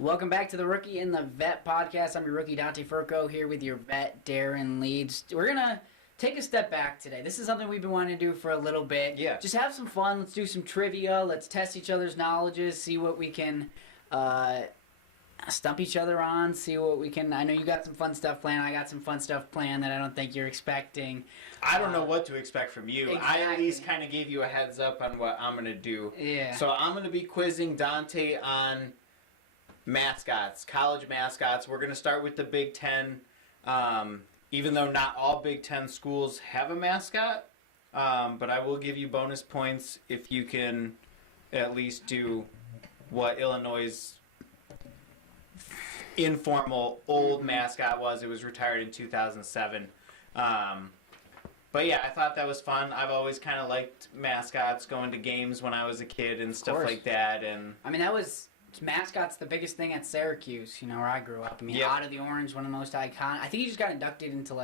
Welcome back to the Rookie and the Vet podcast. I'm your rookie, Dante Furco, here with your vet, Darren Leeds. We're going to take a step back today. This is something we've been wanting to do for a little bit. Yeah. Just have some fun. Let's do some trivia. Let's test each other's knowledges, see what we can stump each other on, see what we can... I know you got some fun stuff planned. I got some fun stuff planned that I don't think you're expecting. I don't know what to expect from you. Exactly. I at least kind of gave you a heads up on what I'm going to do. Yeah. So I'm going to be quizzing Dante on mascots, college mascots. We're going to start with the Big Ten. Even though not all Big Ten schools have a mascot, but I will give you bonus points if you can at least do what Illinois' informal old mascot was. It was retired in 2007. But yeah, I thought that was fun. I've always kind of liked mascots, going to games when I was a kid and stuff like that. And I mean, mascot's the biggest thing at Syracuse, where I grew up. I mean, Out of the Orange, one of the most iconic. I think he just got inducted into,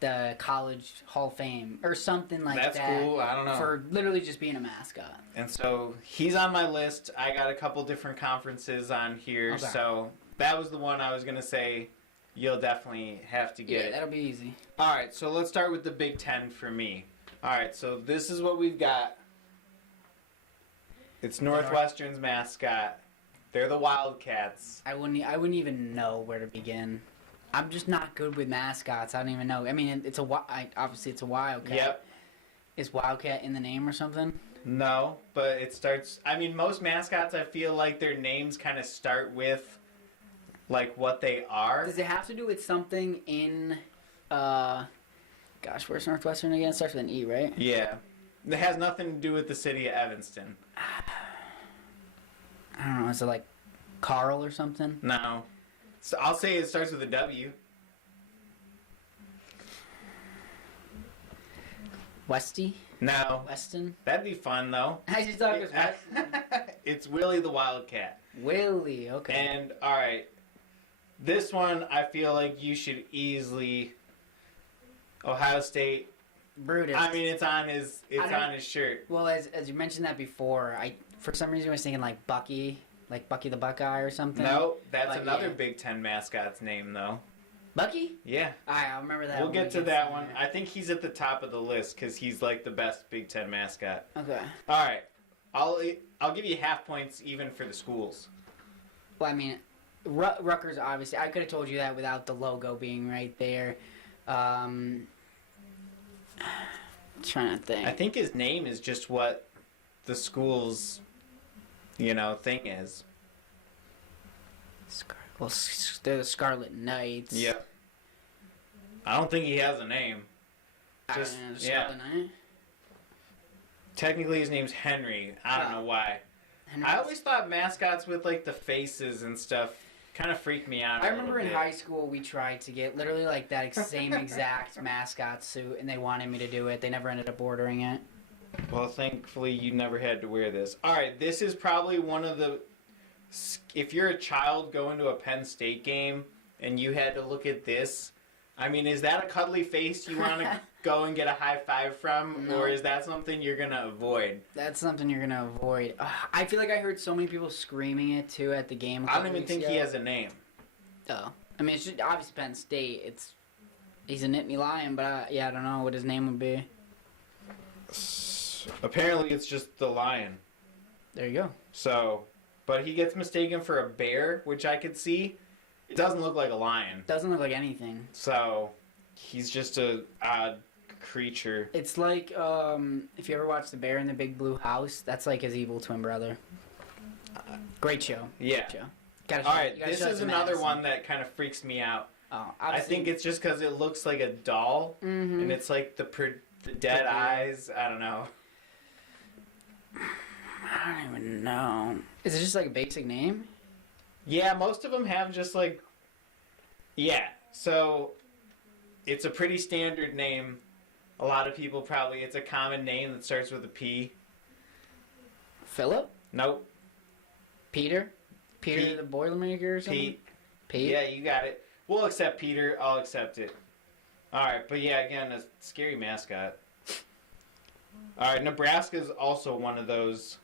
the College Hall of Fame or something like that. That's cool. I don't know. For literally just being a mascot. And so he's on my list. I got a couple different conferences on here. Okay. So that was the one I was going to say you'll definitely have to get. Yeah, that'll be easy. All right, so let's start with the Big Ten for me. All right, so this is what we've got. It's Northwestern's mascot. They're the Wildcats. I wouldn't even know where to begin. I'm just not good with mascots. I don't even know. I mean, obviously it's a Wildcat. Yep. Is Wildcat in the name or something? No, but it starts... I mean, most mascots, I feel like their names kind of start with, what they are. Does it have to do with something in... where's Northwestern again? It starts with an E, right? Yeah. It has nothing to do with the city of Evanston. I don't know. Is it Carl or something? No. So I'll say it starts with a W. Westy? No. Weston? That'd be fun, though. I just thought it was Weston. It's Willie the Wildcat. Willie, okay. And, alright. This one, I feel like you should easily... Ohio State. Brutus. I mean, it's on his shirt. Well, as you mentioned that before, for some reason I was thinking Bucky, Bucky the Buckeye or something. No, that's another Big Ten mascot's name, though. Bucky? Yeah. I'll remember that. We'll get to that one. I think he's at the top of the list because he's the best Big Ten mascot. Okay. All right. I'll give you half points even for the schools. Well, I mean, Rutgers, obviously. I could have told you that without the logo being right there. Trying to think. I think his name is just what the school's, thing is. Well, they're the Scarlet Knights. Yep. I don't think he has a name. Just Scarlet Knight? Technically, his name's Henry. I don't know why. I always thought mascots with, the faces and stuff kind of freaked me out. I remember in high school we tried to get literally that same exact mascot suit, and they wanted me to do it. They never ended up ordering it. Well, thankfully you never had to wear this. All right, this is probably one of the... If you're a child going to a Penn State game and you had to look at this, I mean, is that a cuddly face you want to go and get a high five from? No. Or is that something you're going to avoid? That's something you're going to avoid. I feel like I heard so many people screaming it, too, at the game. I don't even think he has a name. Oh. I mean, it's just obviously Penn State. He's a Nittany Lion, but I don't know what his name would be. Apparently, it's just the lion. There you go. So, but he gets mistaken for a bear, which I could see. It doesn't look like a lion. Doesn't look like anything. So, he's just a odd creature. It's like, if you ever watch The Bear in the Big Blue House, that's like his evil twin brother. Great show. Yeah. Great show. Alright, this is another one that kind of freaks me out. Oh, I think it's just because it looks like a doll, and it's the dead eyes. I don't know. I don't even know. Is it just a basic name? Yeah, most of them have just yeah. So it's a pretty standard name. A lot of people it's a common name that starts with a P. Philip? Nope. Peter? Peter the Boilermaker or something? Pete? Yeah, you got it. We'll accept Peter. I'll accept it. Alright, but yeah, again, a scary mascot. Alright, Nebraska's also one of those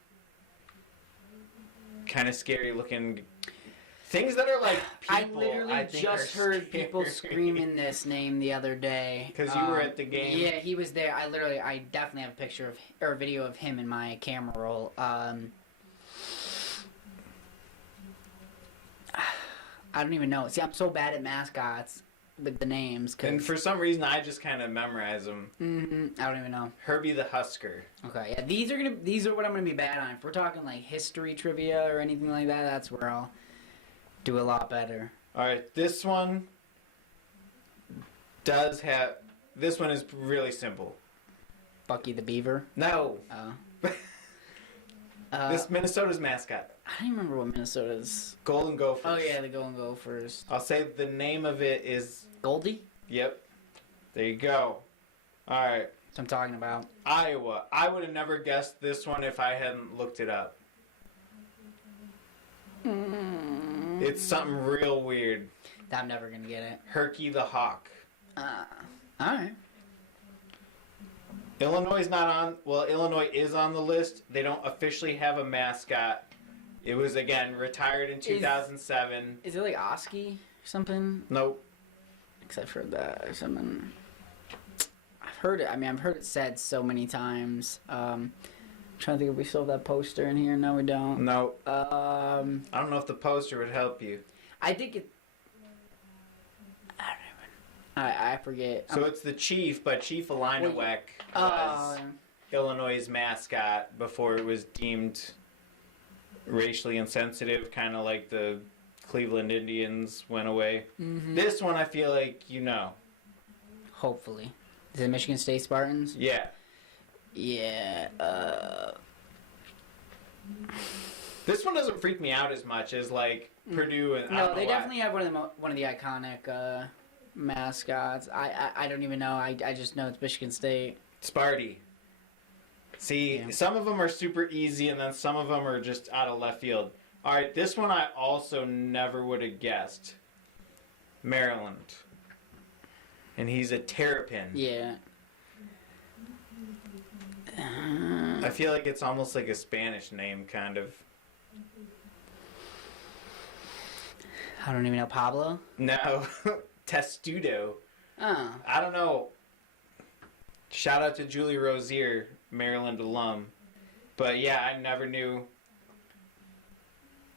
kind of scary looking Things that are like I people, literally think just are heard people scary. screaming this name the other day. Because you were at the game. Yeah, he was there. I definitely have a picture of, or a video of him in my camera roll. I don't even know. See, I'm so bad at mascots with the names. And for some reason, I just kind of memorize them. I don't even know. Herbie the Husker. Okay, yeah, these are what I'm gonna be bad on. If we're talking like history trivia or anything like that, that's where I'll do a lot better. All right, this one does have. This one is really simple. Bucky the Beaver. No. Oh. This Minnesota's mascot. I don't even remember what Minnesota's. Golden Gophers. Oh yeah, the Golden Gophers. I'll say the name of it is. Goldie. Yep. There you go. All right. That's what I'm talking about. Iowa. I would have never guessed this one if I hadn't looked it up. It's something real weird. I'm never gonna get it. Herky the Hawk. Alright. Illinois is not on. Well, Illinois is on the list. They don't officially have a mascot. It was again retired in 2007. Is it like Oski or something? Nope. Because I've heard that or something. I've heard it. I mean, I've heard it said so many times. I'm trying to think if we still have that poster in here. No, we don't. Nope. I don't know if the poster would help you. I think it. I don't even. I forget. So it's the Chief, but Chief Alinawek was Illinois' mascot before it was deemed racially insensitive, kind of like the Cleveland Indians went away. This one I feel like you know. Hopefully. Is it Michigan State Spartans? Yeah. Yeah. This one doesn't freak me out as much as like Purdue and no, they definitely have one of the iconic mascots. I don't even know. I just know it's Michigan State. Sparty. See, some of them are super easy, and then some of them are just out of left field. All right, this one I also never would have guessed. Maryland. And he's a terrapin. Yeah. I feel like it's almost like a Spanish name, kind of. I don't even know. Pablo? No. Testudo. Oh. I don't know. Shout out to Julie Rozier, Maryland alum. But yeah, I never knew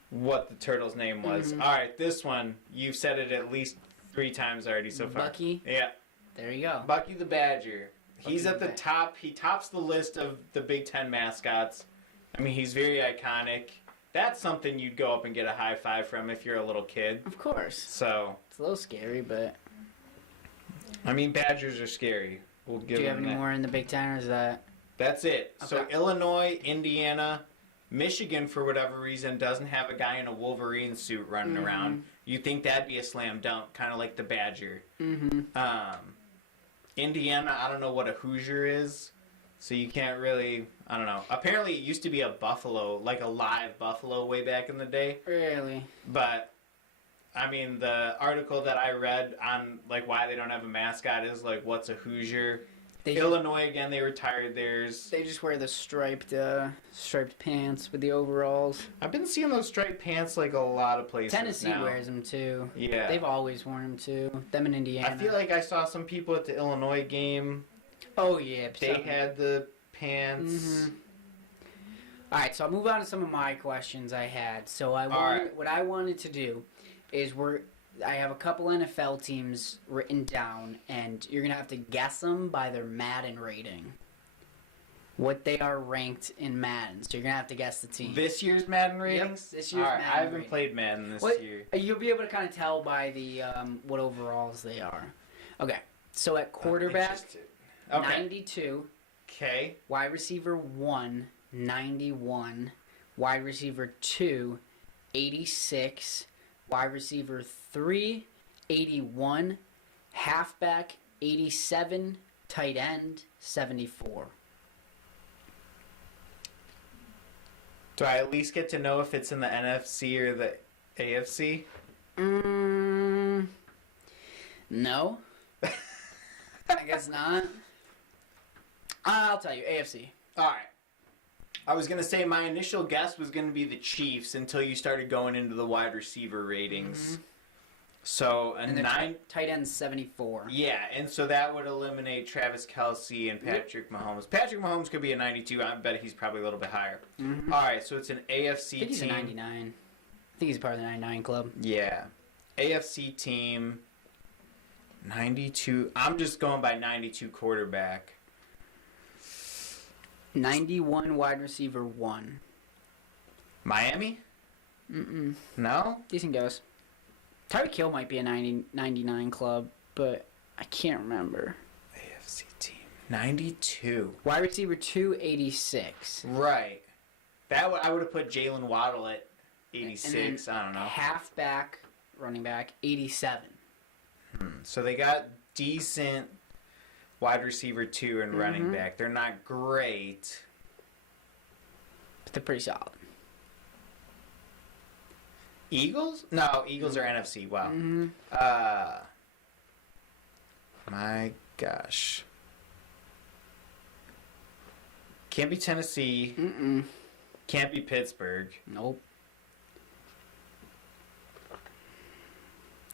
what the turtle's name was. All right, this one, you've said it at least 3 times already so far. Bucky? Yeah. There you go. Bucky the Badger. He's at the top. He tops the list of the Big Ten mascots. I mean, he's very iconic. That's something you'd go up and get a high five from if you're a little kid. Of course. So. It's a little scary, but. I mean, Badgers are scary. We'll give Do you have them any that. more in the Big Ten, or is that? That's it. Okay. So Illinois, Indiana, Michigan, for whatever reason, doesn't have a guy in a Wolverine suit running around. You think that'd be a slam dunk, kind of like the Badger. Indiana, I don't know what a Hoosier is, so you can't really, I don't know. Apparently it used to be a buffalo, like a live buffalo way back in the day. Really? But, I mean, the article that I read on, like, why they don't have a mascot is, like, what's a Hoosier? Illinois, again, they retired theirs. They just wear the striped pants with the overalls. I've been seeing those striped pants, like, a lot of places Tennessee now. wears them, too. Yeah. They've always worn them, too. Them in Indiana. I feel like I saw some people at the Illinois game. Oh, yeah. They had the pants. All right, so I'll move on to some of my questions I had. So what I wanted to do is I have a couple NFL teams written down, and you're going to have to guess them by their Madden rating. What they are ranked in Madden. So you're going to have to guess the team. This year's Madden ratings? Yep, this year's Madden I haven't rating. played Madden this year. You'll be able to kind of tell by the what overalls they are. Okay, so at quarterback, 92. Okay. Wide receiver 1, 91. Wide receiver 2, 86. Wide receiver 3, 81. Halfback, 87. Tight end, 74. Do I at least get to know if it's in the NFC or the AFC? No. I guess not. I'll tell you, AFC. All right. I was going to say my initial guess was going to be the Chiefs until you started going into the wide receiver ratings. Mm-hmm. So, tight end 74. Yeah, and so that would eliminate Travis Kelce and Patrick Mahomes. Patrick Mahomes could be a 92. I bet he's probably a little bit higher. Mm-hmm. All right, so it's an AFC I think he's team. a 99. I think he's part of the 99 club. Yeah. AFC team, 92. I'm just going by 92 quarterback. 91 wide receiver 1. Miami? Mm-mm. No? Decent guess. Tyreek Hill might be a 99 club, but I can't remember. AFC team, 92. Wide receiver 2, 86. Right. I would have put Jalen Waddle at 86. I don't know. Halfback, running back, 87. So they got decent wide receiver 2 and running back. They're not great, but they're pretty solid. Eagles? No, Eagles are NFC. Wow. Mm-hmm. My gosh. Can't be Tennessee. Mm-mm. Can't be Pittsburgh. Nope.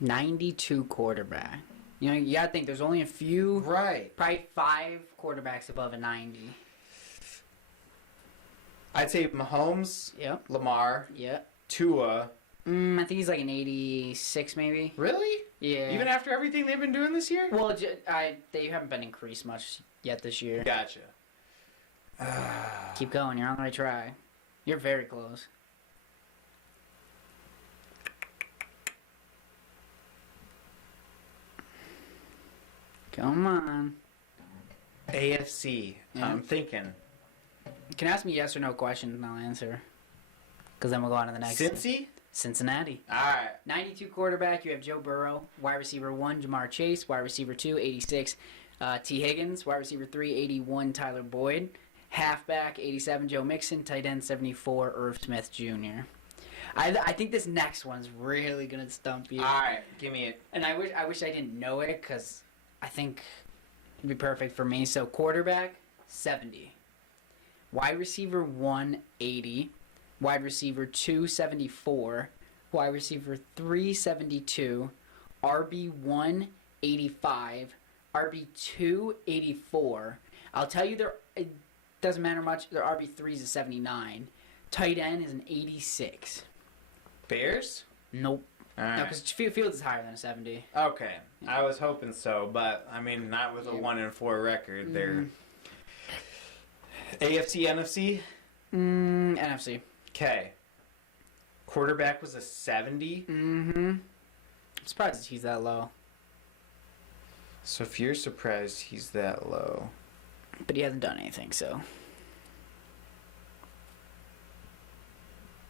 92 quarterback. You know, you gotta think there's only a few. Right. Probably 5 quarterbacks above a 90. I'd say Mahomes. Yep. Lamar. Yep. Tua. I think he's like an 86 maybe. Really? Yeah. Even after everything they've been doing this year? Well, they haven't been increased much yet this year. Gotcha. Keep going. You're on the right track. You're very close. Come on. AFC. Yeah. I'm thinking. You can ask me yes or no questions and I'll answer. Because then we'll go on to the next. Cincy? Cincinnati. All right. 92 quarterback, you have Joe Burrow. Wide receiver 1, Jamar Chase. Wide receiver 2, 86, T. Higgins. Wide receiver 3, 81, Tyler Boyd. Halfback, 87, Joe Mixon. Tight end, 74, Irv Smith Jr. I think this next one's really going to stump you. All right. Give me it. And I wish I didn't know it because I think it'd be perfect for me. So quarterback, 70. Wide receiver 1, 80. Wide receiver 2, 74. Wide receiver 3, 72. RB1, 85. RB2, 84. I'll tell you, it doesn't matter much. Their RB3 is a 79. Tight end is an 86. Bears? Nope. All right. No, because Fields is higher than a 70. Okay. I was hoping so, but, I mean, not with a 1-4 record. They're AFC, NFC? NFC. Okay. Quarterback was a 70? Mm-hmm. I'm surprised he's that low. So if you're surprised he's that low. But he hasn't done anything, so.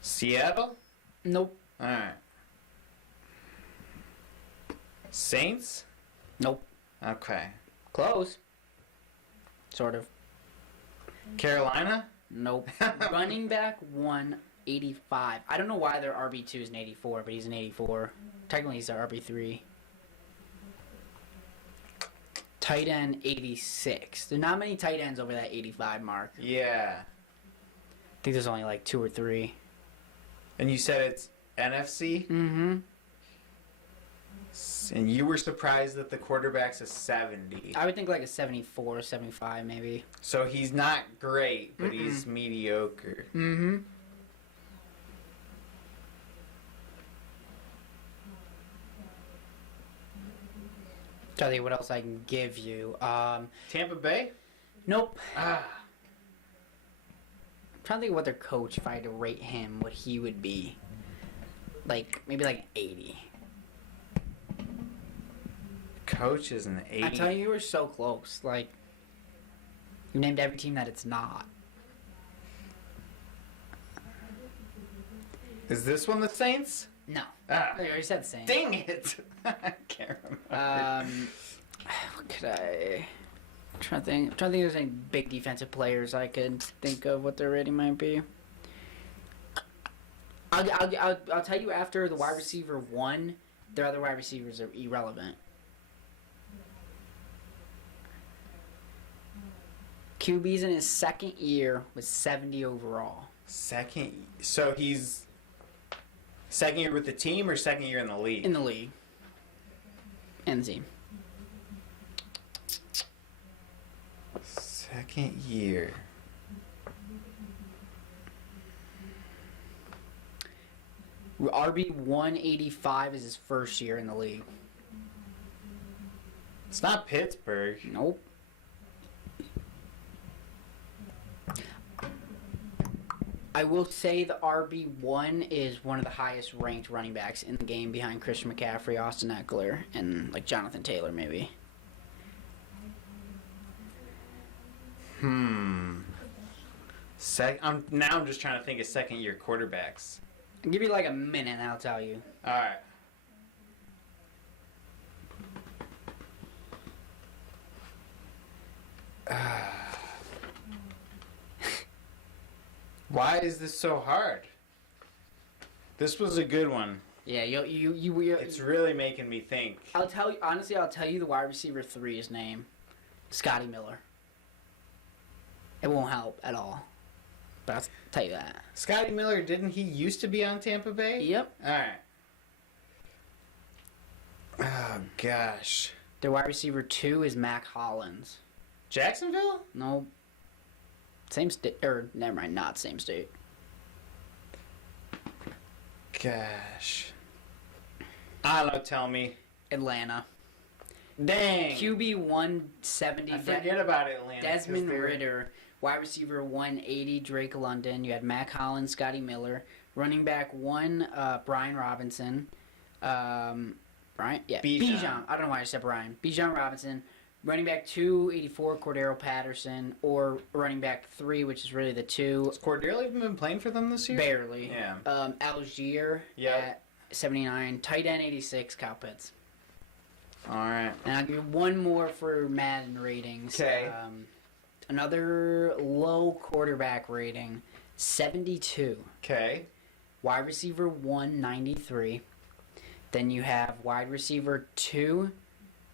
Seattle? Nope. Alright. Saints? Nope. Okay. Close. Sort of. Carolina? Nope. Running back 185. I don't know why their RB2 is an 84, but he's an 84. Technically, he's their RB3. Tight end 86. There's not many tight ends over that 85 mark. Yeah. I think there's only like 2 or 3. And you said it's NFC? Mm-hmm. And you were surprised that the quarterback's a 70. I would think like a 74, 75 maybe. So he's not great, but he's mediocre. Mm-hmm. Tell you what else I can give you. Tampa Bay? Nope. Ah. I'm trying to think of what their coach, if I had to rate him, what he would be. Like, maybe like 80. Coach is an 80. I tell you were so close. Like, you named every team that it's not. Is this one the Saints? No. Ah. I already said the same. Dang it! I can't remember. What could I... I'm trying to think if there's any big defensive players I could think of what their rating might be. I'll tell you after the wide receiver 1, their other wide receivers are irrelevant. QB's in his second year with 70 overall. So he's second year with the team or second year in the league? In the league. And the team. Second year. RB 185 is his first year in the league. It's not Pittsburgh. Nope. I will say the RB1 is one of the highest ranked running backs in the game behind Christian McCaffrey, Austin Eckler, and like Jonathan Taylor maybe. I'm just trying to think of second year quarterbacks. I'll give you like a minute and I'll tell you. Alright. Why is this so hard? This was a good one. Yeah, you It's really making me think. I'll tell you honestly. I'll tell you the wide receiver 3's name, Scotty Miller. It won't help at all, but I'll tell you that. Scotty Miller, didn't he used to be on Tampa Bay? Yep. Alright. Oh gosh. Their wide receiver 2 is Mac Hollins. Jacksonville? No. Same state, or never mind, not same state. Gosh. I don't know, tell me. Atlanta. Dang. QB 170. I forget about Atlanta. Desmond Ridder. Wide receiver 180, Drake London. You had Mac Hollins, Scotty Miller. Running back 1, Brian Robinson. Brian? Yeah. Bijan. I don't know why I said Brian. Bijan Robinson. Running back 2, 84, Cordero Patterson. Or running back 3, which is really the 2. Has Cordero even been playing for them this year? Barely. Yeah. Algier at 79. Tight end 86, Kyle Pitts. Alright. And I'll give you one more for Madden ratings. Okay. Another low quarterback rating, 72. Okay. Wide receiver 1, 93. Then you have wide receiver 2,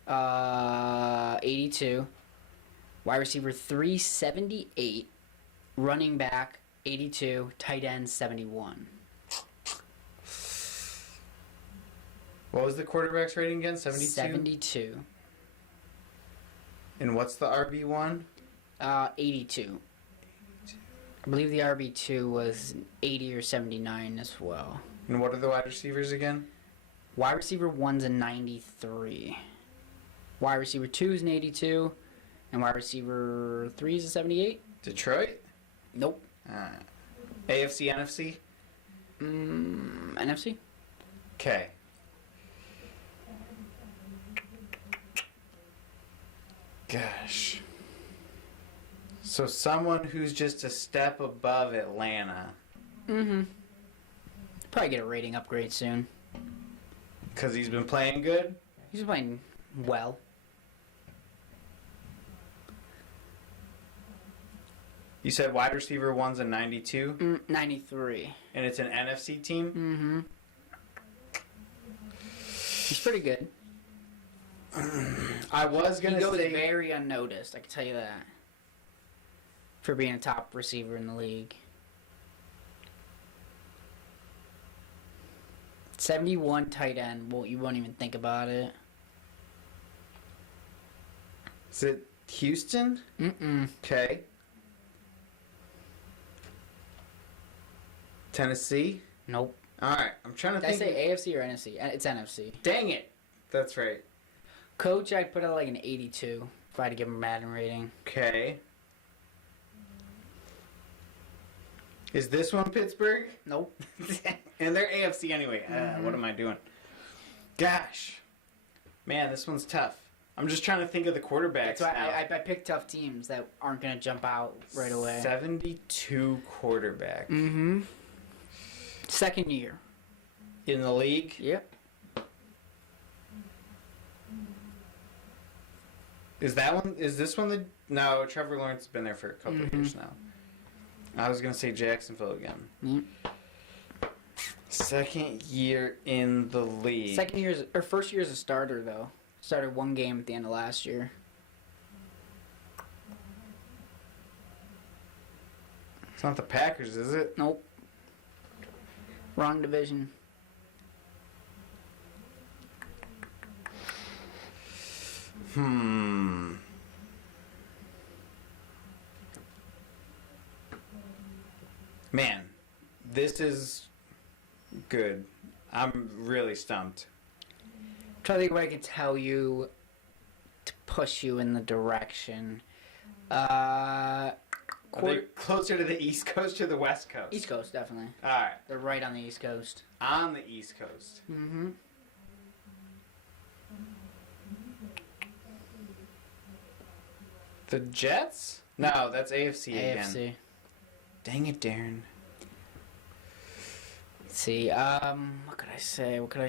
82. Wide receiver 3, 78. Running back, 82. Tight end, 71. What was the quarterback's rating again? 72? 72. And what's the RB1? 82. I believe the RB2 was 80 or 79 as well. And what are the wide receivers again? Wide receiver 1's a 93. Wide receiver 2 is an 82. And wide receiver 3 is a 78. Detroit? Nope. AFC, NFC? NFC? Okay. Gosh. So someone who's just a step above Atlanta. Mm-hmm. Probably get a rating upgrade soon. Because he's been playing good? He's playing well. You said wide receiver 1's a 92? 93. And it's an NFC team? Mm-hmm. He's pretty good. I was going He to goes say... very unnoticed, I can tell you that. For being a top receiver in the league. 71 tight end. Well, you won't even think about it. Is it Houston? Mm-mm. Okay. Tennessee? Nope. Alright, I'm trying to Did I think... say AFC or NFC? It's NFC. Dang it! That's right. Coach, I'd put it like an 82 if I had to give him a Madden rating. Okay. Is this one Pittsburgh? Nope. And they're AFC anyway. What am I doing? Gosh. Man, this one's tough. I'm just trying to think of the quarterbacks. That's why I picked tough teams that aren't going to jump out right away. 72 quarterback. Mm-hmm. Second year. In the league? Yep. Is this one the... No, Trevor Lawrence has been there for a couple of years now. I was going to say Jacksonville again. Mm-hmm. Second year in the league. First year as a starter, though. Started one game at the end of last year. It's not the Packers, is it? Nope. Wrong division. Man, this is good. I'm really stumped. I'm trying to think what I can tell you to push you in the direction. Are they closer to the East Coast or the West Coast? East Coast, definitely. Alright. They're right on the East Coast. On the East Coast. Mm-hmm. The Jets? No, that's AFC again. AFC. Dang it, Darren. Let's see. What could I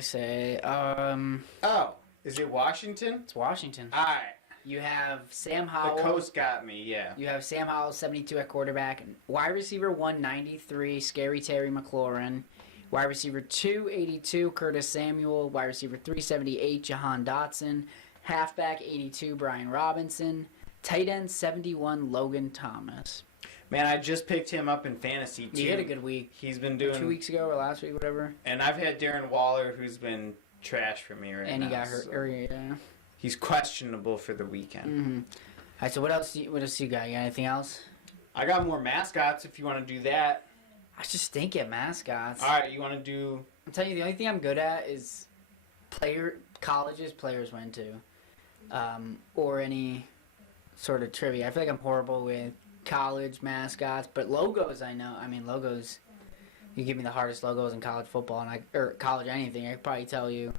say? Oh, is it Washington? It's Washington. Alright. You have Sam Howell. The coast got me, yeah. You have Sam Howell, 72 at quarterback. Wide receiver 193, Scary Terry McLaurin. Wide receiver 282, Curtis Samuel. Wide receiver 378, Jahan Dotson. Halfback 82, Brian Robinson. Tight end 71, Logan Thomas. Man, I just picked him up in fantasy, too. You had a good week. He's been doing... 2 weeks ago or last week, whatever. And I've had Darren Waller, who's been trash for me right now. And he got hurt. So Yeah. he's questionable for the weekend. Mm-hmm. All right, so what else you got? You got anything else? I got more mascots if you want to do that. I just stink at mascots. All right, you want to do... I'm telling you, the only thing I'm good at is colleges players went to. Or any sort of trivia. I feel like I'm horrible with college mascots, but logos I know. I mean, logos, you give me the hardest logos in college football or college anything, I could probably tell you.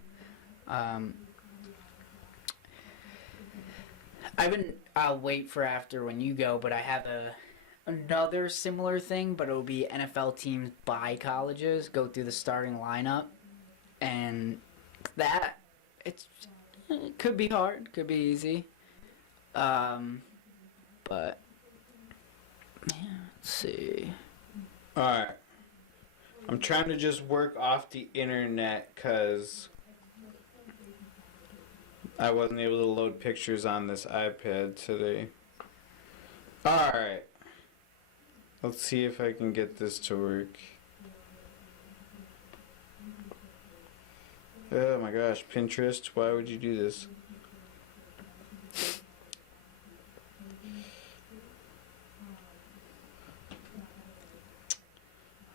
I'll wait for after when you go, but I have another similar thing, but it'll be NFL teams by colleges, go through the starting lineup, and that, it could be hard, could be easy, but, yeah, let's see. Alright. I'm trying to just work off the internet because I wasn't able to load pictures on this iPad today. Alright. Let's see if I can get this to work. Oh my gosh, Pinterest, why would you do this?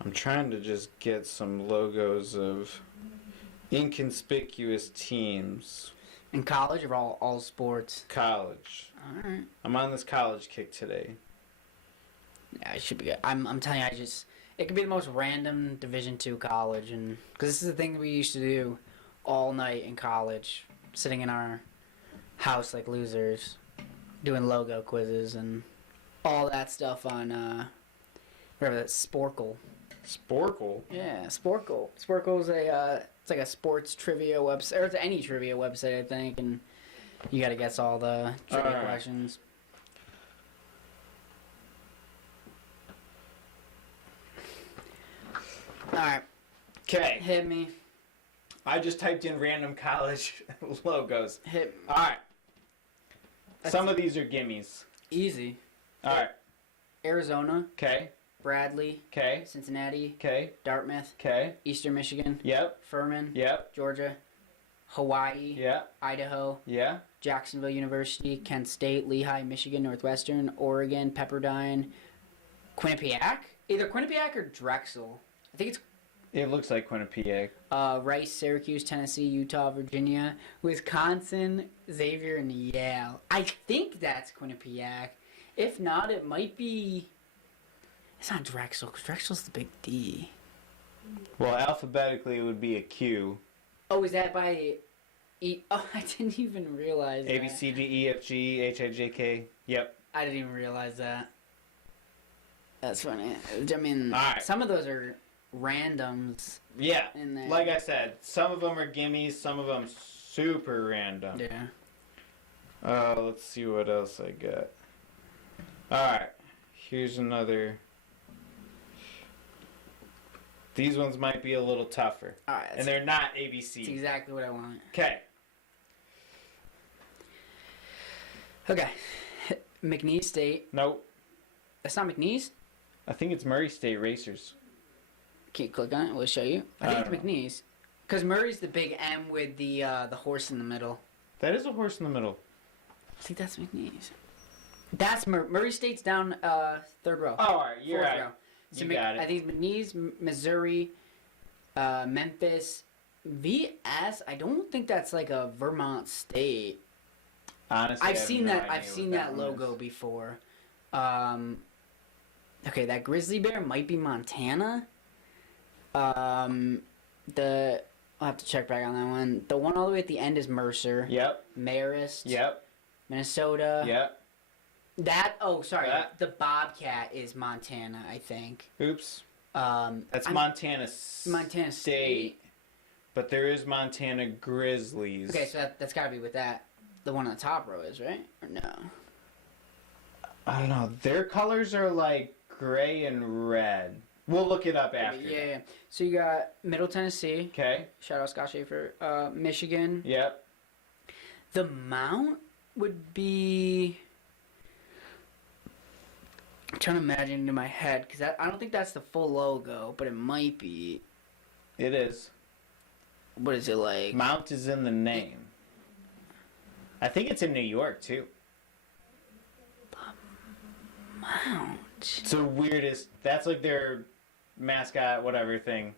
I'm trying to just get some logos of inconspicuous teams. In college or all sports? College. Alright. I'm on this college kick today. Yeah, it should be good. I'm telling you, it could be the most random Division II college, and because this is the thing we used to do all night in college, sitting in our house like losers, doing logo quizzes and all that stuff on whatever that Sporkle. Sporkle? Yeah, Sporkle. Sporkle's it's like a sports trivia website, or it's any trivia website, I think, and you got to guess all the trivia questions. Alright. Okay. Hit me. I just typed in random college logos. Hit me. Alright. Some of these are gimmies. Easy. Alright. Arizona. Okay. Bradley. Okay. Cincinnati. Okay. Dartmouth. Okay. Eastern Michigan. Yep. Furman. Yep. Georgia. Hawaii. Yeah. Idaho. Yeah. Jacksonville University. Kent State. Lehigh. Michigan. Northwestern. Oregon. Pepperdine. Quinnipiac? Either Quinnipiac or Drexel. I think it's It looks like Quinnipiac. Rice, Syracuse, Tennessee, Utah, Virginia, Wisconsin, Xavier, and Yale. I think that's Quinnipiac. If not, it might be... It's not Drexel, because Drexel's the big D. Well, alphabetically it would be a Q. Oh, is that by... Oh, I didn't even realize A, B, that. C, D, E, F, G, H, I, J, K. Yep. I didn't even realize that. That's funny. I mean, Alright. some of those are randoms. Yeah. In there. Like I said, some of them are gimmies, some of them super random. Yeah. Let's see what else I got. Alright. Here's another. These ones might be a little tougher. Alright. And they're not ABC. That's exactly what I want. Okay. Okay. McNeese State. Nope. That's not McNeese? I think it's Murray State Racers. Can you click on it? We'll show you. I think it's McNeese. Because Murray's the big M with the horse in the middle. That is a horse in the middle. I think that's McNeese. That's Murray State's down third row. Oh, all right. You're right. Row. So you got it. I think it's McNeese, Missouri, Memphis, VS. I don't think that's like a Vermont State. Honestly, I've seen that logo before. Okay, that grizzly bear might be Montana. I'll have to check back on that one. The one all the way at the end is Mercer. Yep. Marist. Yep. Minnesota. Yep. The Bobcat is Montana, I think. Oops. That's Montana State. But there is Montana Grizzlies. Okay, so that's got to be with that. The one on the top row is, right? Or no? I don't know. Their colors are like gray and red. We'll look it up after. Yeah. So you got Middle Tennessee. Okay. Shout out Scott Schaefer. Michigan. Yep. The mount would be... I'm trying to imagine it in my head, because I don't think that's the full logo, but it might be. It is. What is it like? Mount is in the name. I think it's in New York, too. Mount. It's the weirdest. That's like their mascot, whatever thing.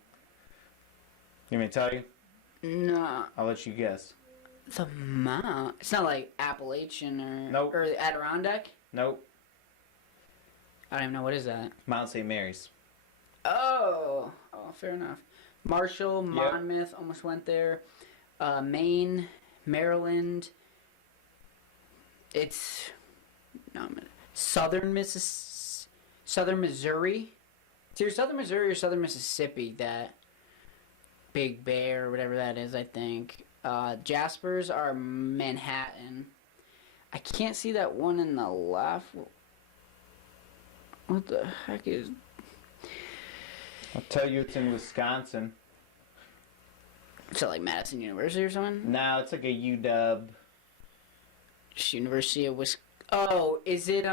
You want me to tell you? No. I'll let you guess. The Mount. It's not like Appalachian or... Nope. Or Adirondack? Nope. I don't even know. What is that? Mount St. Mary's. Oh, fair enough. Marshall, Monmouth, almost went there. Maine, Maryland. It's Southern Missouri. It's either Southern Missouri or Southern Mississippi. That Big Bear, or whatever that is, I think. Jaspers are Manhattan. I can't see that one in the left. What the heck is... I'll tell you, it's in Wisconsin. Is that like Madison University or something? No, it's like a UW. Just University of Wisconsin. Oh, is it,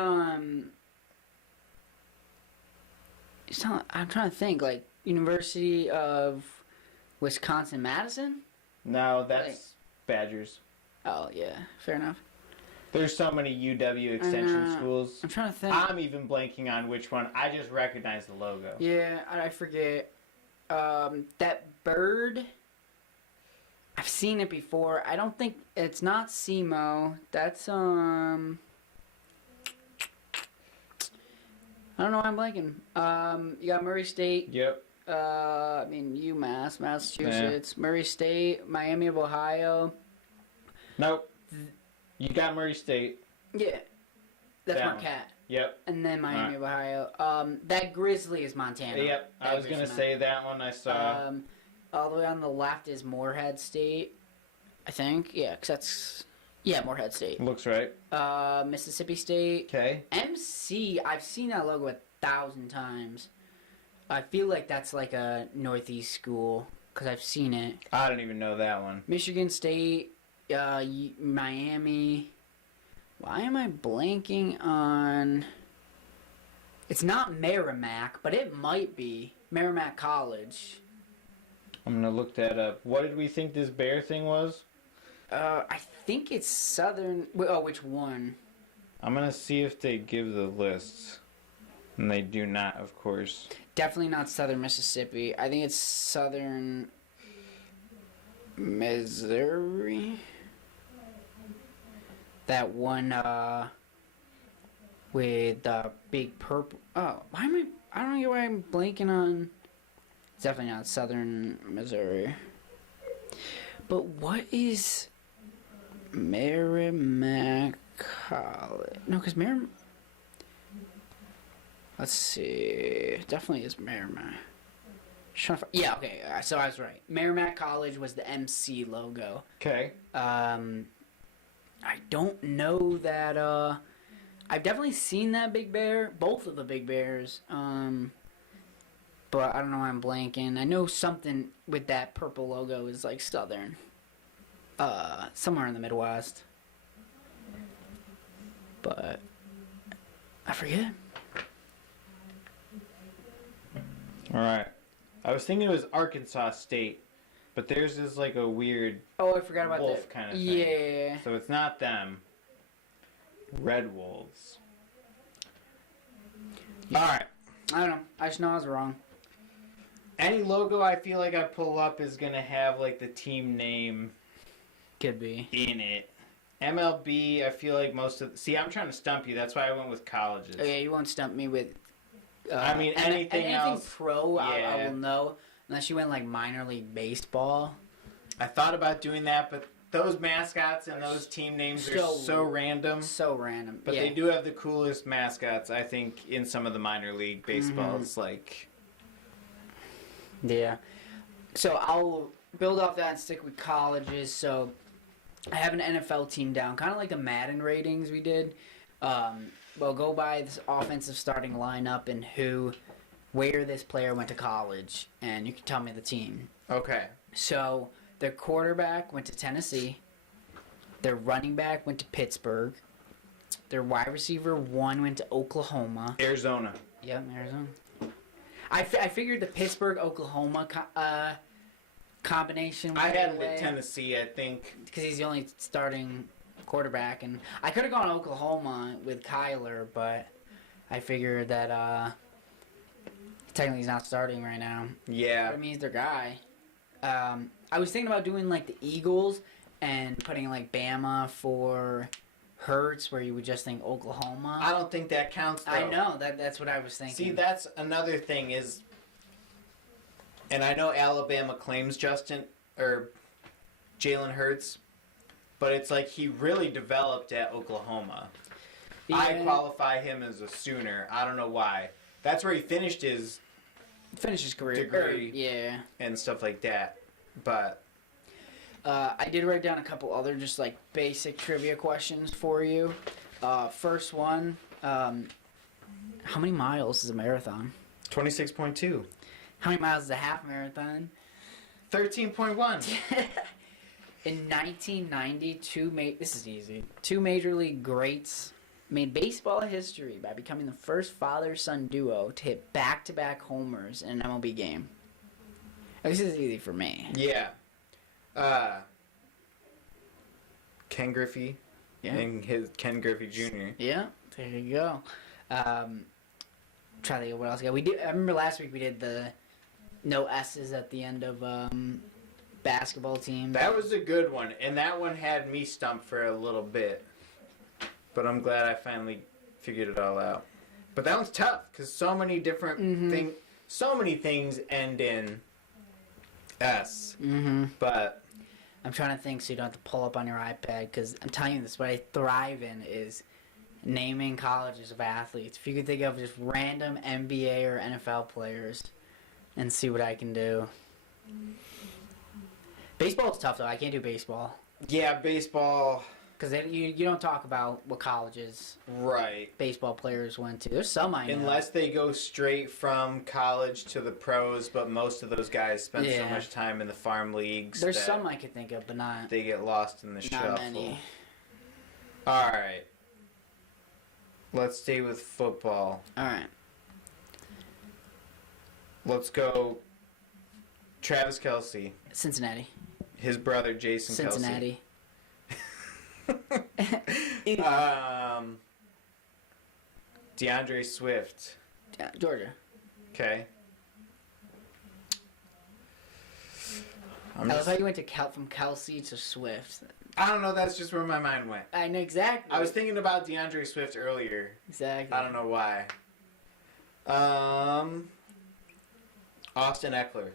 It's not... I'm trying to think, like, University of Wisconsin-Madison? No, that's Badgers. Oh, yeah. Fair enough. There's so many UW extension schools. I'm trying to think. I'm even blanking on which one. I just recognize the logo. Yeah, I forget. That bird, I've seen it before. I don't think it's not SEMO. That's I don't know why I'm blanking. You got Murray State. Yep. UMass, Massachusetts, Murray State, Miami of Ohio. Nope. You got Murray State. Yeah. That's Marquette. Yep. And then Miami of Ohio. That Grizzly is Montana. Yep. I was going to say that one I saw. All the way on the left is Morehead State, I think. Yeah, because that's... Yeah, Morehead State. Looks right. Mississippi State. Okay. MC, I've seen that logo 1,000 times. I feel like that's like a Northeast school, because I've seen it. I don't even know that one. Michigan State, Miami. Why am I blanking on... It's not Merrimack, but it might be. Merrimack College. I'm going to look that up. What did we think this bear thing was? I think it's Southern... Oh, which one? I'm going to see if they give the lists. And they do not, of course. Definitely not Southern Mississippi. I think it's Southern Missouri. That one with the big purple... Oh, why am I don't know why I'm blanking on... It's definitely not Southern Missouri. But what is Merrimack College? No, because Merrimack... Let's see. Definitely is Merrimack. Yeah, okay. So I was right. Merrimack College was the MC logo. Okay. I don't know that... I've definitely seen that Big Bear. Both of the Big Bears. But I don't know why I'm blanking. I know something with that purple logo is like Southern. Somewhere in the Midwest. But I forget. All right. I was thinking it was Arkansas State, but theirs is like a weird Oh, I forgot about wolf that. kind of thing. Yeah. So it's not them. Red Wolves. All right. I don't know. I just know I was wrong. Any logo I feel like I pull up is going to have like the team name Could be. in it. MLB, I feel like most of... See, I'm trying to stump you. That's why I went with colleges. Oh, yeah, you won't stump me with... I mean, anything else... pro, yeah. I will know. Unless you went, like, minor league baseball. I thought about doing that, but those mascots and those team names are so random. So random. But they do have the coolest mascots, I think, in some of the minor league baseballs. Like... Yeah. So I'll build off that and stick with colleges. So I have an NFL team down, kind of like the Madden ratings we did. We'll go by this offensive starting lineup and where this player went to college, and you can tell me the team. Okay. So their quarterback went to Tennessee. Their running back went to Pittsburgh. Their wide receiver 1 went to Oklahoma. Arizona. Yep, Arizona. I figured the Pittsburgh-Oklahoma combination. I had him at Tennessee, I think. Because he's the only starting quarterback. And I could have gone Oklahoma with Kyler, but I figured that technically he's not starting right now. Yeah. That means their guy. I was thinking about doing like the Eagles and putting like Bama for Hurts, where you would just think Oklahoma. I don't think that counts, though. I know. That's what I was thinking. See, that's another thing is... And I know Alabama claims Jalen Hurts, but it's like he really developed at Oklahoma. Yeah. I qualify him as a Sooner. I don't know why. That's where he finished his career. Degree. Yeah. And stuff like that. But... I did write down a couple other just like basic trivia questions for you. First one, how many miles is a marathon? 26.2. How many miles is a half marathon? 13.1. In 1990, this is easy. 2 major league greats made baseball history by becoming the first father-son duo to hit back-to-back homers in an MLB game. This is easy for me. Yeah. Ken Griffey. Yeah. And Ken Griffey Jr. Yeah, there you go. Try to think of what else. I remember last week we did the no S's at the end of basketball team. That was a good one, and that one had me stumped for a little bit. But I'm glad I finally figured it all out. But that one's tough because so many different things, so many things end in S. But I'm trying to think so you don't have to pull up on your iPad, because I'm telling you this, what I thrive in is naming colleges of athletes. If you could think of just random NBA or NFL players and see what I can do. Baseball is tough, though. I can't do baseball. Yeah, baseball. Because you don't talk about what colleges baseball players went to. There's some I know. Unless they go straight from college to the pros, but most of those guys spend so much time in the farm leagues. There's some I could think of, but not... They get lost in the shuffle. Not many. All right. Let's stay with football. All right. Let's go Travis Kelce. Cincinnati. His brother, Jason Kelce. Cincinnati. DeAndre Swift. Georgia. Okay. I love how you went from Kelsey to Swift. I don't know. That's just where my mind went. I know exactly. I was thinking about DeAndre Swift earlier. Exactly. I don't know why. Austin Eckler.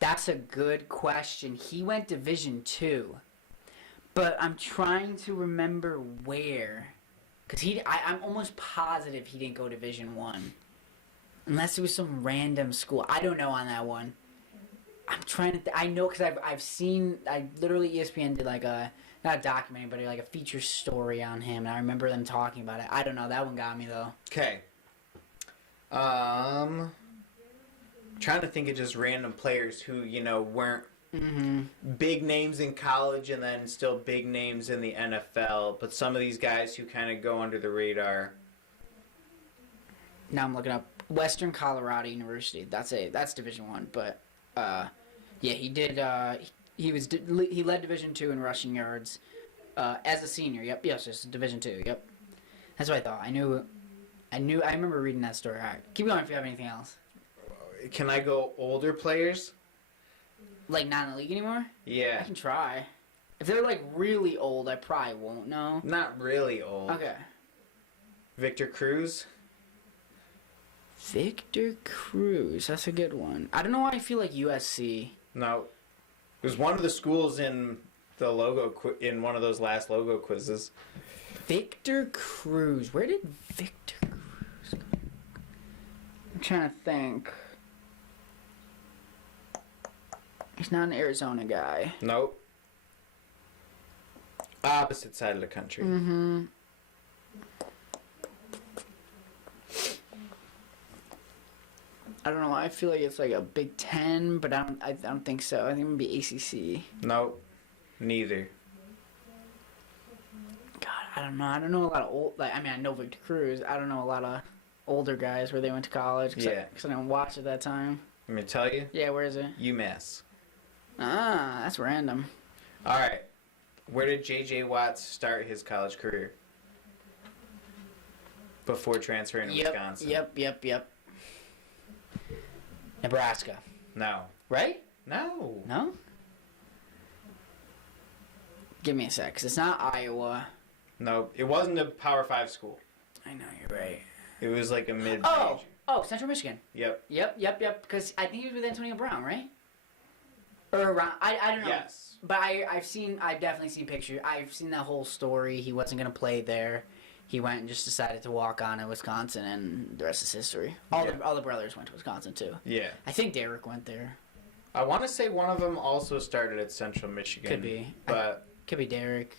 That's a good question. He went Division II. But I'm trying to remember where. Because I'm almost positive he didn't go Division I. Unless it was some random school. I don't know on that one. I'm trying to... I know because I've seen... literally ESPN did like a... Not a documentary, but like a feature story on him. And I remember them talking about it. I don't know. That one got me, though. Okay. Trying to think of just random players who, weren't big names in college and then still big names in the NFL. But some of these guys who kind of go under the radar. Now I'm looking up Western Colorado University. That's Division I, but yeah, he did. He led Division II in rushing yards as a senior. Yep, yes, it's Division II. Yep, that's what I thought. I remember reading that story. All right, keep going if you have anything else. Can I go older players? Like not in the league anymore? Yeah. I can try. If they're like really old, I probably won't know. Not really old. Okay. Victor Cruz. Victor Cruz, that's a good one. I don't know why I feel like USC. No, it was one of the schools in the in one of those last logo quizzes. Victor Cruz, where did Victor Cruz go? I'm trying to think. He's not an Arizona guy. Nope. Opposite side of the country. Mm-hmm. I don't know why I feel like it's like a Big Ten, but I don't think so. I think it would be ACC. Nope. Neither. God, I don't know. I don't know a lot of old. Like, I mean, I know Victor Cruz. I don't know a lot of older guys where they went to college. Cause Yeah. Because I didn't watch at that time. Let me tell you. Yeah, where is it? UMass. Ah, that's random. All right. Where did J.J. Watts start his college career? Before transferring to Wisconsin. Yep. Nebraska. No. Right? No. No? Give me a sec, 'cause it's not Iowa. Nope. It wasn't a Power 5 school. I know, you're right. It was like a mid-major. Oh, Central Michigan. Yep. Yep. Because I think he was with Antonio Brown, right? Or around, I don't know. Yes. But I've definitely seen pictures. I've seen that whole story. He wasn't going to play there. He went and just decided to walk on in Wisconsin, and the rest is history. All the brothers went to Wisconsin, too. Yeah. I think Derek went there. I want to say one of them also started at Central Michigan. Could be. But Could be Derek.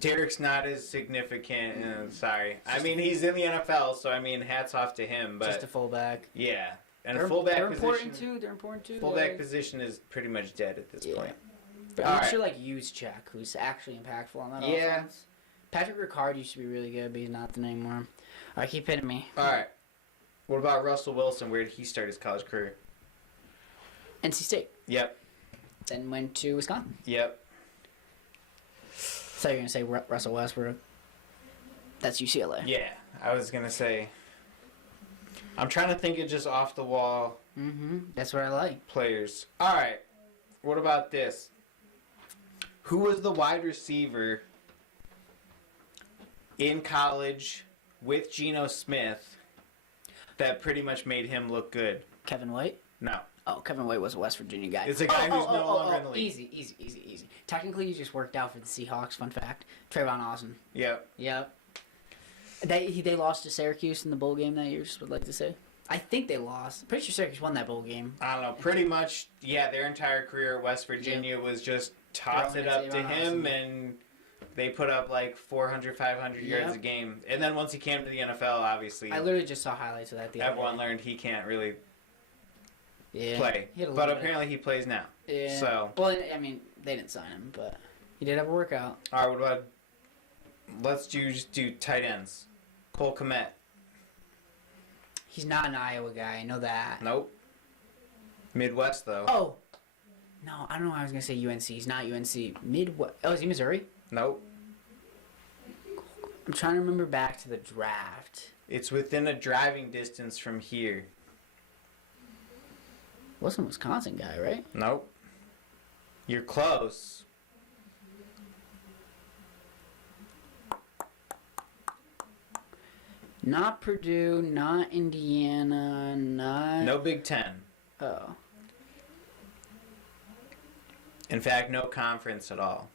Derek's not as significant. Sorry. I mean, he's in the NFL, so I mean, hats off to him. But Just a fullback. yeah. And They're a fullback important position. too. They're important too. Fullback position is pretty much dead at this point. But I'm sure like Juszczyk, who's actually impactful on that offense. Patrick Ricard used to be really good, but he's not anymore. All right, keep hitting me. All right. What about Russell Wilson? Where did he start his college career? NC State. Yep. Then went to Wisconsin. Yep. So you're gonna say Russell Westbrook? That's UCLA. Yeah, I was gonna say. I'm trying to think of just off the wall. Mm-hmm. That's what I like. Players. All right. What about this? Who was the wide receiver in college with Geno Smith that pretty much made him look good? Kevin White? No. Oh, Kevin White was a West Virginia guy. It's a guy who's no longer in the league. Easy. Technically, he just worked out for the Seahawks. Fun fact. Trayvon Austin. Yep. They lost to Syracuse in the bowl game that year, just would like to say. I think they lost. Pretty sure Syracuse won that bowl game. I don't know. Pretty much, yeah, their entire career at West Virginia was just toss it up to him, and they put up like 400, 500 yards a game. And then once he came to the NFL, obviously... I literally just saw highlights of that the other day. Everyone learned he can't really play. But apparently he plays now. Yeah. So. Well, I mean, they didn't sign him, but he did have a workout. All right, what about... Let's just do tight ends. Cole Kmet. He's not an Iowa guy. I know that. Nope. Midwest, though. Oh. No, I don't know why I was going to say UNC. He's not UNC. Midwest. Oh, is he Missouri? Nope. I'm trying to remember back to the draft. It's within a driving distance from here. Wasn't a Wisconsin guy, right? Nope. You're close. Not Purdue, not Indiana, not... No Big Ten. Oh. In fact, no conference at all.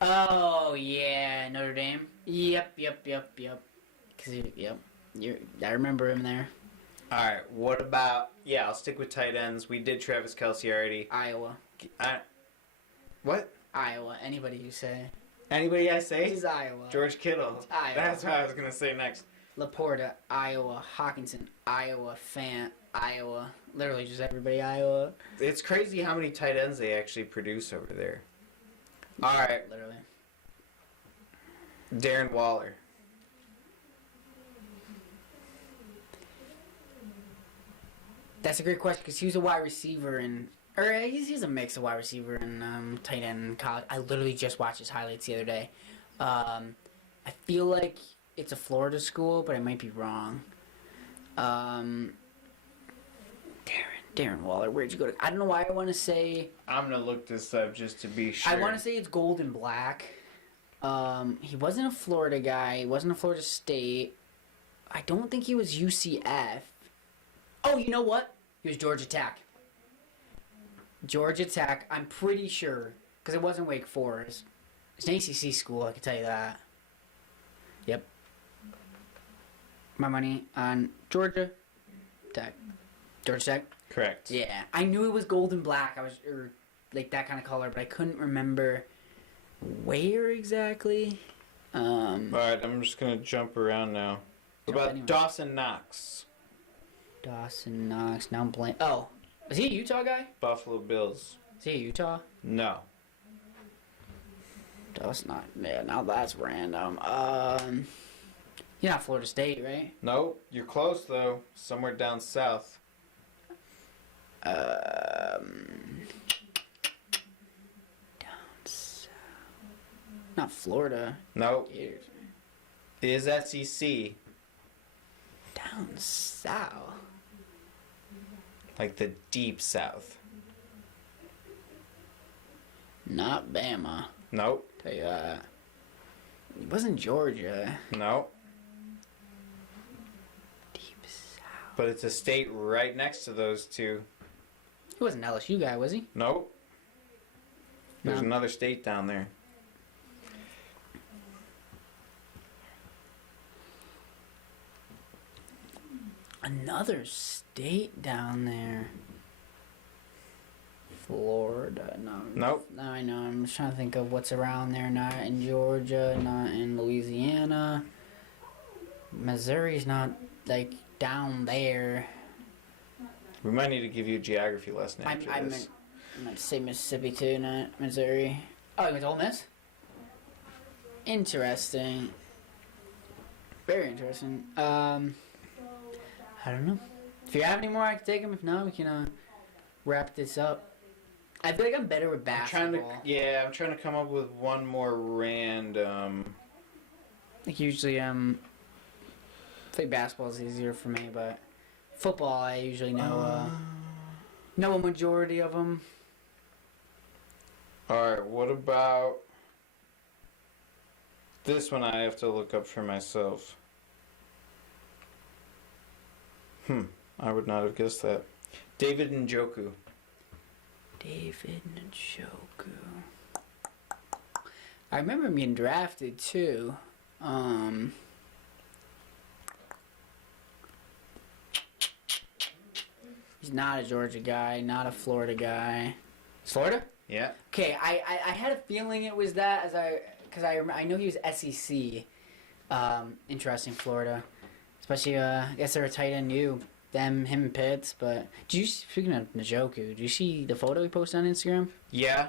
Oh, yeah, Notre Dame. Yep. I remember him there. All right, what about... Yeah, I'll stick with tight ends. We did Travis Kelce already. Iowa. What? Iowa. Anybody you say. Anybody I say? He's Iowa. George Kittle. It's Iowa. That's what I was going to say next. Laporta, Iowa. Hawkinson, Iowa. Fant, Iowa. Literally just everybody Iowa. It's crazy how many tight ends they actually produce over there. All right. Literally. Darren Waller. That's a great question because he was a wide receiver he's a mix of wide receiver and tight end in college. I literally just watched his highlights the other day. I feel like it's a Florida school, but I might be wrong. Darren Waller, where'd you go to? I don't know why I want to say. I'm gonna look this up just to be sure. I want to say it's gold and black. He wasn't a Florida guy. He wasn't a Florida State. I don't think he was UCF. Oh, you know what? He was Georgia Tech. Georgia Tech, I'm pretty sure, because it wasn't Wake Forest. It's an ACC school, I can tell you that. Yep. My money on Georgia Tech. Georgia Tech? Correct. Yeah. I knew it was gold and black. Or like that kind of color, but I couldn't remember where exactly. Alright, I'm just going to jump around now. What about anyway. Dawson Knox? Dawson Knox. Now I'm blank. Oh. Is he a Utah guy? Buffalo Bills. Is he a Utah? No. Dawson Knox. Yeah, now that's random. You're not Florida State, right? Nope. You're close, though. Somewhere down south. Down south. Not Florida. Nope. Gators. It is SEC. Down south. Like the deep south. Not Bama. Nope. Tell you that. It wasn't Georgia. Nope. Deep south. But it's a state right next to those two. He wasn't an LSU guy, was he? Nope. There's No. another state down there. Another state down there. Florida. No. Nope. No, I know. I'm just trying to think of what's around there. Not in Georgia. Not in Louisiana. Missouri's not, like, down there. We might need to give you a geography lesson after I this. meant to say Mississippi, too, not Missouri. Oh, you went to Ole Miss? Interesting. Very interesting. I don't know. If you have any more, I can take them. If not, we can wrap this up. I feel like I'm better with basketball. I'm trying to come up with one more random. Like usually, I think basketball is easier for me, but football, I usually know a majority of them. Alright, what about this one? I have to look up for myself. I would not have guessed that. David Njoku. David Njoku. I remember him getting drafted too. He's not a Georgia guy, not a Florida guy. Florida? Yeah. Okay, I had a feeling it was that because I know he was SEC. Interesting, Florida. Especially, I guess they're a tight end, him and Pitts. But speaking of Njoku, did you see the photo he posted on Instagram? Yeah.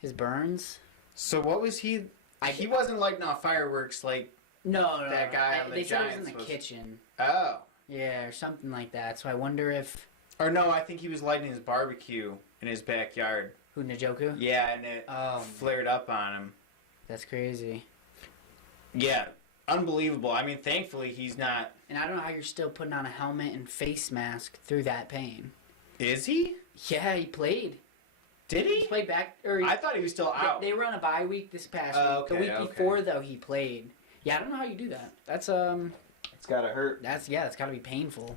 His burns? So what was he? He wasn't lighting off fireworks like No. that guy on the they said Giants it was in the kitchen. Oh. Yeah, or something like that. So I wonder if... Or no, I think he was lighting his barbecue in his backyard. Who, Njoku? Yeah, and it flared up on him. That's crazy. Yeah, unbelievable. I mean, thankfully he's not... And I don't know how you're still putting on a helmet and face mask through that pain. Is he? Yeah, he played. Did he? He played back... I thought he was still out. They were on a bye week this past week. Okay, The week before, though, he played. Yeah, I don't know how you do that. That's, It's gotta hurt. That's gotta be painful.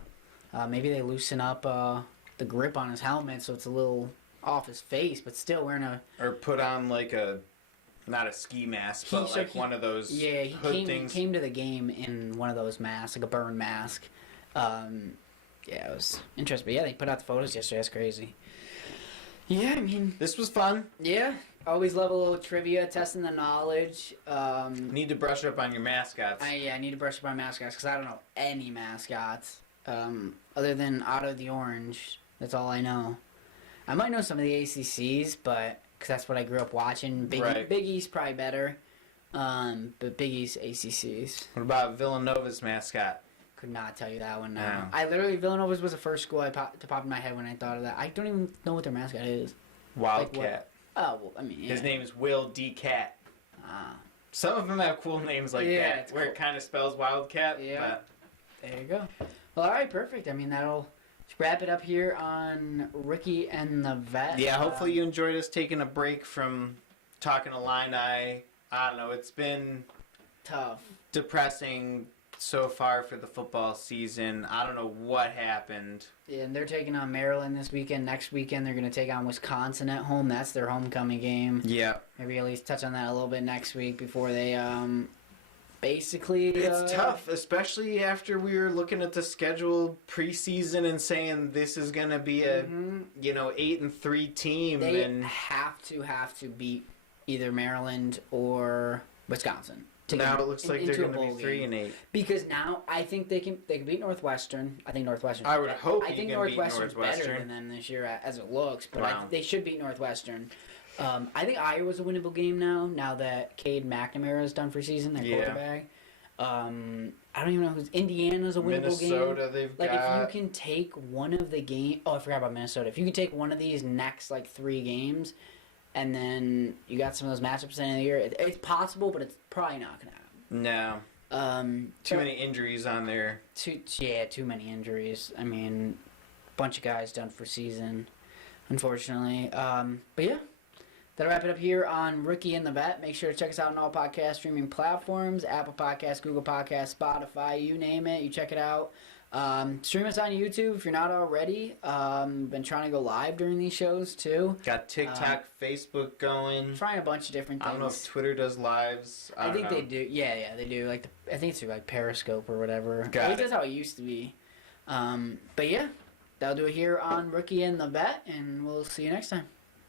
Maybe they loosen up the grip on his helmet so it's a little off his face, but still wearing a... Or put on like a... Not a ski mask, but one of those hood things. He came to the game in one of those masks, like a burn mask. Yeah, it was interesting. But yeah, they put out the photos yesterday. That's crazy. Yeah, I mean... This was fun. Yeah. Always love a little trivia, testing the knowledge. Need to brush up on your mascots. I need to brush up on mascots because I don't know any mascots. Other than Otto the Orange. That's all I know. I might know some of the ACCs, but... Because that's what I grew up watching. Big East probably better. But Big East ACCs. What about Villanova's mascot? Could not tell you that one now. No. I literally, Villanova's was the first school to pop in my head when I thought of that. I don't even know what their mascot is. Wildcat. Oh, well, I mean, yeah. His name is Will D. Cat. Ah. Some of them have cool names like that, where it kind of spells Wildcat. Yeah. But there you go. Well, all right, perfect. I mean, that'll wrap it up here on Ricky and the Vet. yeah, hopefully you enjoyed us taking a break from talking Illini. I don't know, it's been tough, depressing so far for the football season. I don't know what happened. Yeah, and they're taking on Maryland this weekend. Next weekend, they're going to take on Wisconsin at home. That's their homecoming game. Yeah. Maybe at least touch on that a little bit next week before they basically... It's tough, especially after we were looking at the schedule preseason and saying this is going to be a, 8-3 team. They and have to beat either Maryland or Wisconsin. Now it looks like they're going to be 3-8. Because now I think they can beat Northwestern. I think Northwestern. I would hope I think you can beat Northwestern's Northwestern better than them this year as it looks, but Wow. they should beat Northwestern. I think Iowa's a winnable game now that Cade McNamara is done for season, their quarterback. I don't even know who's Indiana's a winnable game. Minnesota, they've got. If you can take one of the game. Oh, I forgot about Minnesota. If you can take one of these next 3 games, and then you got some of those matchups at the end of the year, it's possible, but it's probably not going to happen. No. Too many injuries on there. Too many injuries. I mean, bunch of guys done for season, unfortunately. But yeah, that'll wrap it up here on Rookie and the Vet. Make sure to check us out on all podcast streaming platforms, Apple Podcasts, Google Podcasts, Spotify, you name it. You check it out. Stream us on YouTube if you're not already. Been trying to go live during these shows too. Got TikTok, Facebook going. Trying a bunch of different things. I don't know if Twitter does lives. I think they do. Yeah, they do. I think it's through Periscope or whatever. Got At least it. that's how it used to be. But yeah, that'll do it here on Rookie and the Vet, and we'll see you next time.